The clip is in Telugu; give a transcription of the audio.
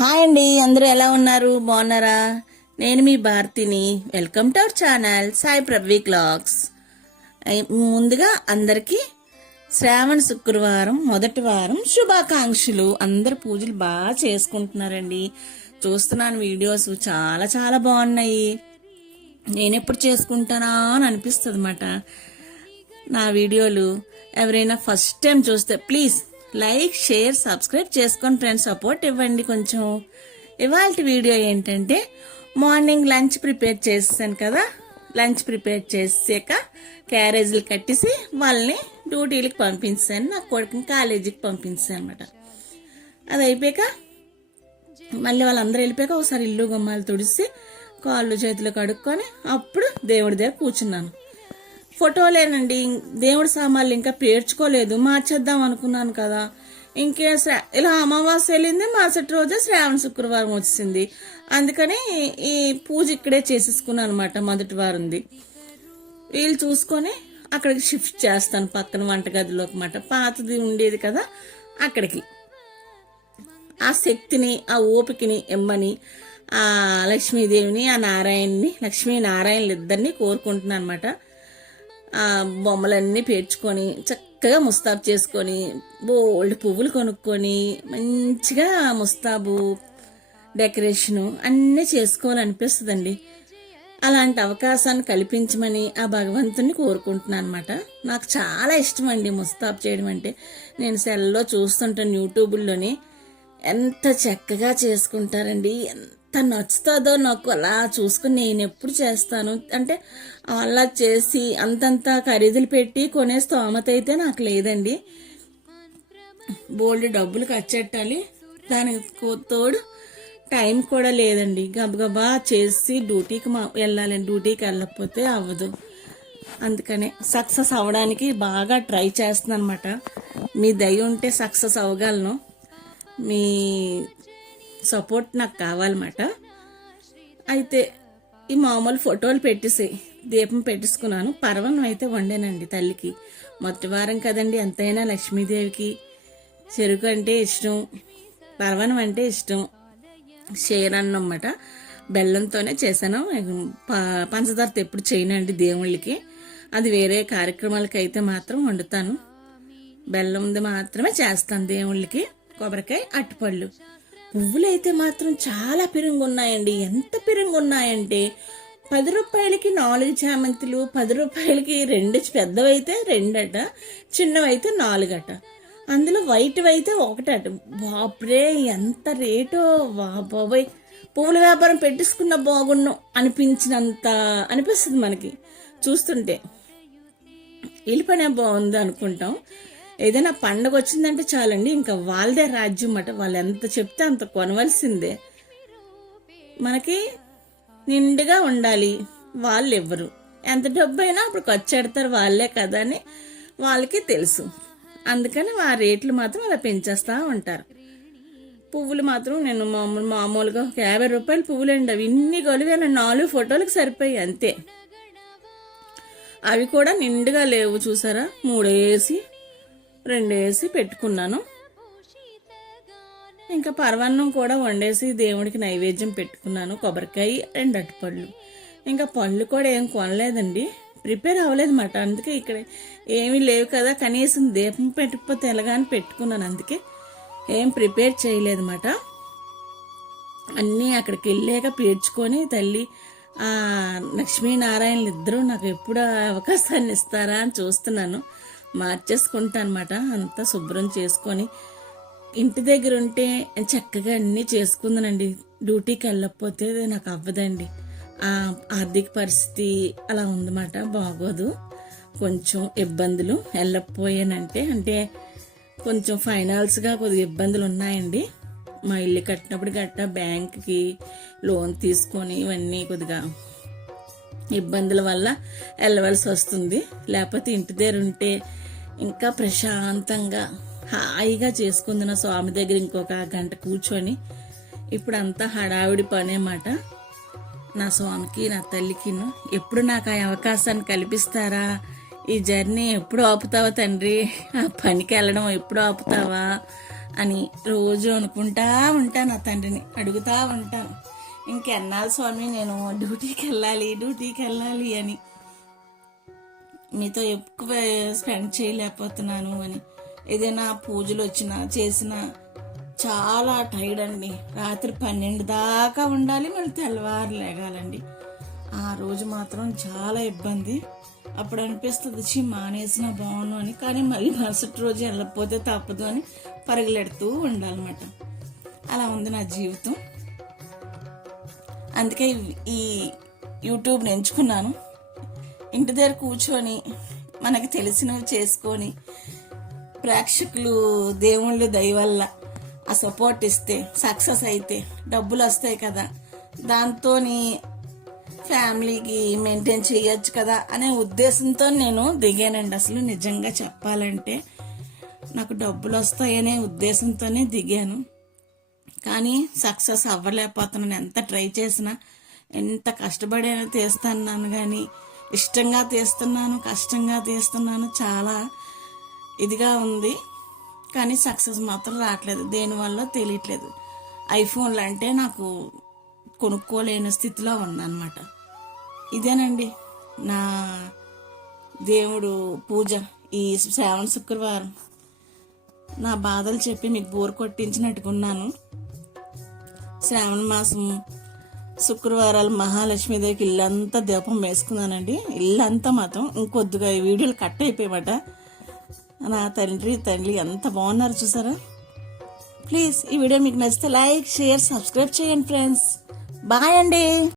హాయ్ అండి అందరూ ఎలా ఉన్నారు? బాగున్నారా? నేను మీ భారతిని. Welcome to our channel Sai ప్రవ్వి క్లాక్స్ ముందుగా అందరికీ శ్రావణ శుక్రవారం మొదటి వారం శుభాకాంక్షలు. అందరు పూజలు బాగా చేసుకుంటున్నారండి. చూస్తున్నాను వీడియోస్ చాలా చాలా బాగున్నాయి. నేను ఎప్పుడు చేసుకుంటానా అని అనిపిస్తుంది అన్నమాట నా వీడియోలు ఎవరైనా ఫస్ట్ టైం చూస్తే ప్లీజ్ లైక్ షేర్ సబ్స్క్రైబ్ చేసుకొని ఫ్రెండ్స్ సపోర్ట్ ఇవ్వండి కొంచెం. ఇవాళ వీడియో ఏంటంటే మార్నింగ్ లంచ్ ప్రిపేర్ చేసాను కదా. లంచ్ ప్రిపేర్ చేసాక క్యారేజీలు కట్టేసి వాళ్ళని డ్యూటీలకు పంపించాను. నా కొడుకుని కాలేజీకి పంపించాను అనమాట అది అయిపోయాక మళ్ళీ వాళ్ళందరూ వెళ్ళిపోయాక ఒకసారి ఇల్లు గుమ్మాలు తుడిసి కాళ్ళు చేతులు కడుక్కొని అప్పుడు దేవుడి దగ్గర కూర్చున్నాను. ఫోటోలేనండి. దేవుడి సామాన్లు ఇంకా పేర్చుకోలేదు. మార్చేద్దాం అనుకున్నాను కదా. ఇంకే ఇలా అమావాస్య వెళ్ళింది మరుసటి రోజే శ్రావణ శుక్రవారం వచ్చింది. అందుకని ఈ పూజ ఇక్కడే చేసేసుకున్నాను అనమాట మొదటి వారంది. వీళ్ళు చూసుకొని అక్కడికి షిఫ్ట్ చేస్తాను పక్కన వంటగదిలోకి మాట పాతది ఉండేది కదా అక్కడికి. ఆ శక్తిని ఆ ఓపికని ఎమ్మని ఆ లక్ష్మీదేవిని ఆ నారాయణని లక్ష్మీ నారాయణలు ఇద్దరిని కోరుకుంటున్నాను అనమాట బొమ్మలన్నీ పేర్చుకొని చక్కగా ముస్తాబు చేసుకొని బోల్డ్ పువ్వులు కొనుక్కొని మంచిగా ముస్తాబు డెకరేషను అన్నీ చేసుకోవాలనిపిస్తుందండి. అలాంటి అవకాశాన్ని కల్పించమని ఆ భగవంతుని కోరుకుంటున్నాను అనమాట నాకు చాలా ఇష్టం అండి ముస్తాబ్ చేయడం అంటే. నేను సెల్లో చూస్తుంటాను యూట్యూబ్లోని ఎంత చక్కగా చేసుకుంటారండి ఎంత తను నచ్చుతుందో నాకు అలా చూసుకుని నేను ఎప్పుడు చేస్తాను. అంటే అలా చేసి అంతంత ఖరీదులు పెట్టి కొనే స్తోమత అయితే నాకు లేదండి. బోల్డ్ డబ్బులు ఖర్చెట్టాలి దానికి తోడు టైం కూడా లేదండి. గబగబా చేసి డ్యూటీకి మా వెళ్ళాలి డ్యూటీకి వెళ్ళకపోతే అవ్వదు. అందుకనే సక్సెస్ అవ్వడానికి బాగా ట్రై చేస్తున్నాను అనమాట మీ దయ ఉంటే సక్సెస్ అవ్వగలను. మీ సపోర్ట్ నాకు కావాలన్నమాట. అయితే ఈ మామూలు ఫోటోలు పెట్టేసి దీపం పెట్టేసుకున్నాను. పర్వణం అయితే వండానండి తల్లికి. మొదటి వారం కదండి ఎంతైనా లక్ష్మీదేవికి. చెరుకు అంటే ఇష్టం పర్వణం అంటే ఇష్టం. షేరన్నం అన్నమాట. బెల్లంతోనే చేశాను. ప- ఎప్పుడు చేయనండి దేవుళ్ళకి. అది వేరే కార్యక్రమాలకి అయితే మాత్రం వండుతాను. బెల్లంది మాత్రమే చేస్తాను దేవుళ్ళకి. కొబ్బరికాయ అట్టుపళ్ళు. పువ్వులు అయితే మాత్రం చాలా పెరుగు ఉన్నాయండి ఎంత పెరుగు ఉన్నాయంటే పది రూపాయలకి నాలుగు చామంతులు పది రూపాయలకి రెండు పెద్దవైతే రెండట చిన్నవైతే నాలుగట. అందులో వైట్వైతే అయితే ఒకటట. బాబ్రే ఎంత రేటో వా బాబోయ్ పువ్వుల వ్యాపారం పెట్టేసుకున్న బాగున్ను అనిపించినంత అనిపిస్తుంది మనకి. చూస్తుంటే వెళ్ళిపోయినా బాగుంది అనుకుంటాం ఏదైనా పండగ వచ్చిందంటే చాలండి. ఇంకా వాళ్ళదే రాజ్యం అన్నమాట వాళ్ళు ఎంత చెప్తే అంత కొనవలసిందే. మనకి నిండుగా ఉండాలి. వాళ్ళు ఇవ్వరు ఎంత డబ్బు అయినా అప్పుడు ఖర్చు పెడతారు వాళ్ళే కదా అని వాళ్ళకి తెలుసు. అందుకని ఆ రేట్లు మాత్రం అలా పెంచేస్తూ ఉంటారు. పువ్వులు మాత్రం నేను మామూలు మామూలుగా ఒక యాభై రూపాయలు పువ్వులండి. అవి ఇన్ని గొలువైన నాలుగు ఫోటోలకు సరిపోయి అంతే. అవి కూడా నిండుగా లేవు చూసారా? మూడేసి రెండేసి పెట్టుకున్నాను. ఇంకా పరవన్నం కూడా వండేసి దేవుడికి నైవేద్యం పెట్టుకున్నాను. కొబ్బరికాయ రెండు అట్టుపళ్ళు ఇంకా పళ్ళు కూడా ఏం కొనలేదండి. ప్రిపేర్ అవ్వలేదు మాట. అందుకే ఇక్కడ ఏమీ లేవు కదా. కనీసం దీపం పెట్టకపోతే ఎలాగాని పెట్టుకున్నాను. అందుకే ఏం ప్రిపేర్ చేయలేదు మాట. అన్నీ అక్కడికి వెళ్ళాక పేర్చుకొని తల్లి లక్ష్మీనారాయణలు ఇద్దరూ నాకు ఎప్పుడు అవకాశాన్ని ఇస్తారా అని చూస్తున్నాను. మార్చేసుకుంటా అనమాట అంతా శుభ్రం చేసుకొని ఇంటి దగ్గర ఉంటే చక్కగా అన్నీ చేసుకుందానండి. డ్యూటీకి వెళ్ళకపోతే నాకు అవ్వదండి. ఆ ఆర్థిక పరిస్థితి అలా ఉందన్నమాట. బాగోదు. కొంచెం ఇబ్బందులు వెళ్ళకపోయానంటే అంటే కొంచెం ఫైనాన్స్గా కొద్దిగా ఇబ్బందులు ఉన్నాయండి. మా ఇల్లు కట్టినప్పుడు గట్ట బ్యాంక్కి లోన్ తీసుకొని ఇవన్నీ కొద్దిగా ఇబ్బందుల వల్ల వెళ్ళవలసి వస్తుంది. లేకపోతే ఇంటి దగ్గర ఉంటే ఇంకా ప్రశాంతంగా హాయిగా చేసుకుంది నా స్వామి దగ్గర ఇంకొక గంట కూర్చొని ఇప్పుడు అంతా హడావిడి పని అన్నమాట నా స్వామికి నా తల్లికి ఎప్పుడు నాకు ఆ అవకాశాన్ని కల్పిస్తారా? ఈ జర్నీ ఎప్పుడు ఆపుతావా తండ్రి? ఆ పనికి వెళ్ళడం ఎప్పుడు ఆపుతావా? అని రోజు అనుకుంటా ఉంటాను ఆ తండ్రిని. అడుగుతా ఉంటాను ఇంకెన్నాళ్ళు స్వామి నేను డ్యూటీకి వెళ్ళాలి డ్యూటీకి వెళ్ళాలి అని. మీతో ఎక్కువ స్పెండ్ చేయలేకపోతున్నాను అని. ఏదైనా పూజలు వచ్చినా చేసినా చాలా టైర్డ్ అండి రాత్రి పన్నెండు దాకా ఉండాలి మళ్ళీ తెల్లవారు లేగాలండి. ఆ రోజు మాత్రం చాలా ఇబ్బంది. అప్పుడు అనిపిస్తుంది చి మానేసిన బాగుండు అని. కానీ మళ్ళీ మరుసటి రోజు వెళ్ళకపోతే తప్పదు అని పరుగులెడుతూ ఉండాలన్నమాట. అలా ఉంది నా జీవితం. అందుకే ఈ యూట్యూబ్ని ఎంచుకున్నాను ఇంటి దగ్గర కూర్చొని మనకి తెలిసినవి చేసుకొని ప్రేక్షకులు దేవుళ్ళు దయవల్ల ఆ సపోర్ట్ ఇస్తే సక్సెస్ అయితే డబ్బులు వస్తాయి కదా. దాంతో ఫ్యామిలీకి మెయింటైన్ చేయొచ్చు కదా అనే ఉద్దేశంతో నేను దిగానండి. అసలు నిజంగా చెప్పాలంటే నాకు డబ్బులు వస్తాయనే ఉద్దేశంతోనే దిగాను. కానీ సక్సెస్ అవ్వలేకపోతున్నాను. ఎంత ట్రై చేసినా ఎంత కష్టపడి తీస్తున్నాను కానీ ఇష్టంగా తీస్తున్నాను కష్టంగా తీస్తున్నాను చాలా ఇదిగా ఉంది. కానీ సక్సెస్ మాత్రం రావట్లేదు. దేనివల్ల తెలియట్లేదు. ఐఫోన్లు అంటే నాకు కొనుక్కోలేని స్థితిలో ఉందన్నమాట. ఇదేనండి నా దేవుడు పూజ ఈ శ్రావణ శుక్రవారం. నా బాధలు చెప్పి మీకు బోర్ కొట్టించినట్టుకున్నాను. శ్రావణ మాసం శుక్రవారాలు మహాలక్ష్మీదేవికి ఇల్లంతా దీపం వేసుకున్నానండి. ఇల్లంతా మాత్రం ఇంకొద్దుగా ఈ వీడియోలు కట్ అయిపోయామట నా తండ్రి తల్లి ఎంత బాగున్నారు చూసారా? ప్లీజ్ ఈ వీడియో మీకు నచ్చితే లైక్ షేర్ సబ్స్క్రైబ్ చేయండి ఫ్రెండ్స్. బాయ్ అండి.